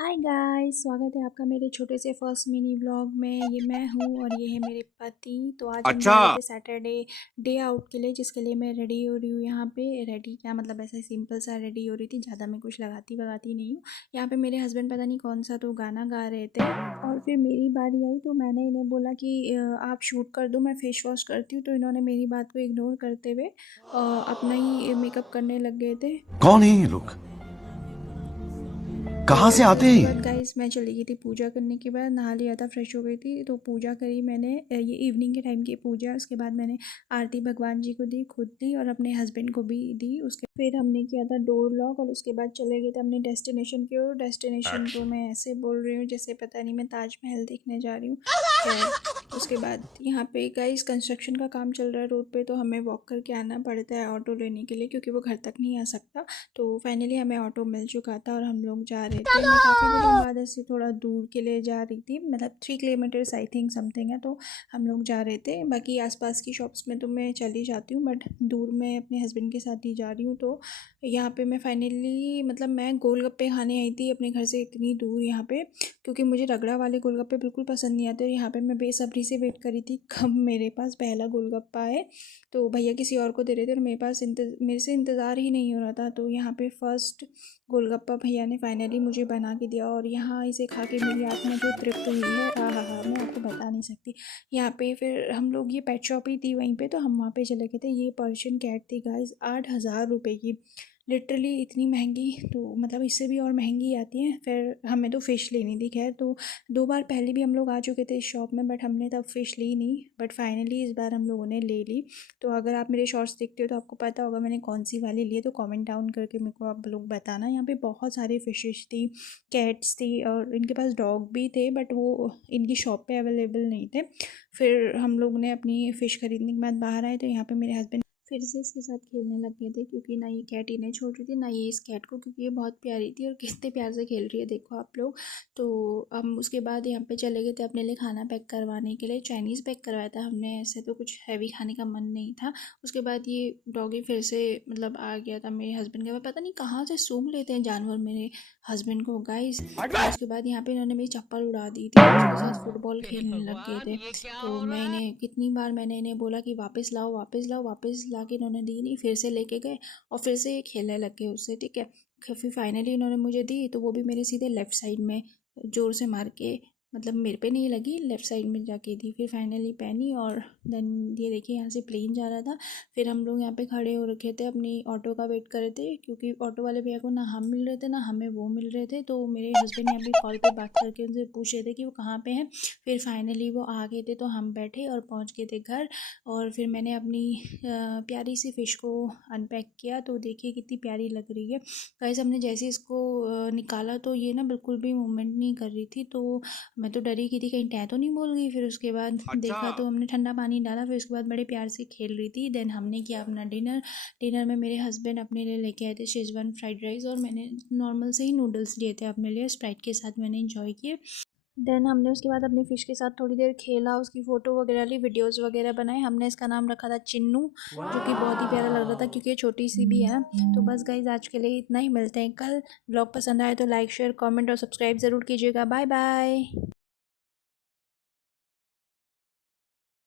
Hi guys, स्वागत है आपका मेरे छोटे से फर्स्ट मिनी व्लॉग में। ये मैं हूँ और ये है मेरे पति। तो आज हम जा अच्छा। रहे थे सैटरडे डे आउट के लिए, जिसके लिए मैं रेडी हो रही हूँ। यहाँ पे रेडी क्या मतलब, ऐसा सिंपल सा रेडी हो रही थी, ज़्यादा मैं कुछ लगाती वगाती नहीं हूँ। यहाँ पे मेरे हस्बैंड पता नहीं कौन सा तो गाना गा रहे थे और फिर मेरी बारी आई तो मैंने इन्हें बोला कि आप शूट कर दो, मैं फेस वॉश करती हूँ। तो इन्होंने मेरी बात को इग्नोर करते हुए अपना ही मेकअप करने लग गए थे। कौन है ये लोग? कहाँ तो से फिर आते उसके हैं बाद ये? गाइस मैं चली गई थी पूजा करने के बाद, नहा लिया था, फ्रेश हो गई थी तो पूजा करी मैंने। ये इवनिंग के टाइम की पूजा। उसके बाद मैंने आरती भगवान जी को दी, खुद दी और अपने हस्बैंड को भी दी। उसके फिर हमने किया था डोर लॉक और उसके बाद चले गए थे अपने डेस्टिनेशन की ओर। डेस्टिनेशन तो एक्शन। मैं ऐसे बोल रही हूँ जैसे पता नहीं मैं ताजमहल देखने जा रही हूँ। खैर, उसके बाद यहाँ पे गाइस कंस्ट्रक्शन का काम चल रहा है रोड पे, तो हमें वॉक करके आना पड़ता है ऑटो लेने के लिए, क्योंकि वो घर तक नहीं आ सकता। तो फाइनली हमें ऑटो मिल चुका था और हम लोग जा रहे थे। मैं काफ़ी दिनों बाद ऐसे थोड़ा दूर के लिए जा रही थी, मतलब 3 किलोमीटर्स आई थिंक समथिंग है, तो हम लोग जा रहे थे। बाकी आसपास की शॉप्स में तो मैं चली जाती हूँ, बट दूर में अपने हस्बैंड के साथ ही जा रही हूँ। तो यहाँ पे मैं फाइनली मतलब मैं गोलगप्पे खाने आई थी अपने घर से इतनी दूर यहाँ पे, क्योंकि मुझे रगड़ा वाले गोलगप्पे बिल्कुल पसंद नहीं आते। और यहाँ पे मैं बेसब्री से वेट करी थी कब मेरे पास पहला गोलगप्पा आए। तो भैया किसी और को दे रहे थे और मेरे से इंतज़ार ही नहीं हो रहा था। तो यहाँ पे फर्स्ट गोलगप्पा भैया ने फाइनली मुझे बना के दिया और यहाँ इसे खा के मेरी आत्मा जो तृप्त हुई है, आहा हा, मैं आपको बता नहीं सकती। यहाँ पे फिर हम लोग, ये पेट शॉप ही थी वहीं पे, तो हम वहाँ पे चले गए थे। ये पर्शियन कैट थी गाइस, 8,000 रुपये की। लिटरली इतनी महंगी, तो मतलब इससे भी और महंगी आती है। फिर हमें तो फ़िश लेनी थी। खैर, तो 2 बार पहले भी हम लोग आ चुके थे इस शॉप में, बट हमने तब फ़िश ली नहीं। बट फाइनली इस बार हम लोगों ने ले ली। तो अगर आप मेरे शॉर्ट्स देखते हो तो आपको पता होगा मैंने कौन सी वाली ली है। तो कमेंट डाउन करके मेरे को आप लोग बताना। यहाँ पे बहुत सारे फ़िशेस थी, कैट्स थी और इनके पास डॉग भी थे, बट वो इनकी शॉप पे अवेलेबल नहीं थे। फिर हम लोग ने अपनी फ़िश ख़रीदने के बाद बाहर आए तो यहाँ पे मेरे हस्बैंड फिर से इसके साथ खेलने लग गए थे, क्योंकि ना ये कैट इन्हें छोड़ रही थी ना ये इस कैट को, क्योंकि ये बहुत प्यारी थी और कितने प्यार से खेल रही है देखो आप लोग। तो हम उसके बाद यहाँ पे चले गए थे अपने लिए खाना पैक करवाने के लिए। चाइनीज़ पैक करवाया था हमने, ऐसे तो कुछ हैवी खाने का मन नहीं था। उसके बाद ये डॉगी फिर से मतलब आ गया था मेरे हस्बैंड के पास। पता नहीं कहाँ से सूंघ लेते हैं जानवर मेरे हस्बैंड को गाइस। फिर उसके बाद यहाँ पे इन्होंने मेरी चप्पल उड़ा दी थी और उसके साथ फुटबॉल हे खेलने लग गए भगवान, थे। ये क्या तो हो मैं रहा है? इन्हें कितनी बार मैंने इन्हें बोला कि वापस लाओ वापस लाओ, वापस ला के इन्होंने दी नहीं। फिर से लेके गए और फिर से ये खेलने लग गए उससे, ठीक है। फिर फाइनली इन्होंने मुझे दी, तो वो भी मेरे सीधे लेफ़्ट साइड में ज़ोर से मार के, मतलब मेरे पे नहीं लगी, लेफ़्ट साइड में जाके दी। फिर फाइनली पहनी और देन ये देखिए यहाँ से प्लेन जा रहा था। फिर हम लोग यहाँ पे खड़े हो रखे थे, अपनी ऑटो का वेट कर रहे थे, क्योंकि ऑटो वाले भैया को ना हम मिल रहे थे ना हमें वो मिल रहे थे। तो मेरे हस्बैंड यहाँ पे कॉल पे बात करके उनसे पूछ रहे थे कि वो कहाँ पे हैं। फिर फाइनली वो आ गए थे तो हम बैठे और पहुँच गए थे घर। और फिर मैंने अपनी प्यारी सी फ़िश को अनपैक किया, तो देखिए कितनी प्यारी लग रही है गाइस। हमने जैसे इसको निकाला तो ये ना बिल्कुल भी मूवमेंट नहीं कर रही थी। तो मैं तो डरी की थी कहीं टै तो नहीं बोल गई। फिर उसके बाद अच्छा। देखा तो हमने ठंडा पानी डाला, फिर उसके बाद बड़े प्यार से खेल रही थी। देन हमने किया अपना डिनर। डिनर में मेरे हस्बैंड अपने लिए लेके आए थे शेज़वान फ्राइड राइस और मैंने नॉर्मल से ही नूडल्स लिए थे अपने लिए, स्प्राइट के साथ मैंने इंजॉय किए। देन हमने उसके बाद अपनी फ़िश के साथ थोड़ी देर खेला, उसकी फ़ोटो वगैरह ली, वीडियोज़ वगैरह बनाए। हमने इसका नाम रखा था चिन्नू, जो कि बहुत ही प्यारा लग रहा था क्योंकि ये छोटी सी भी है ना। तो बस गाइज़ आज के लिए इतना ही, मिलते हैं कल। ब्लॉग पसंद आए तो लाइक शेयर कमेंट और सब्सक्राइब ज़रूर कीजिएगा। Bye bye.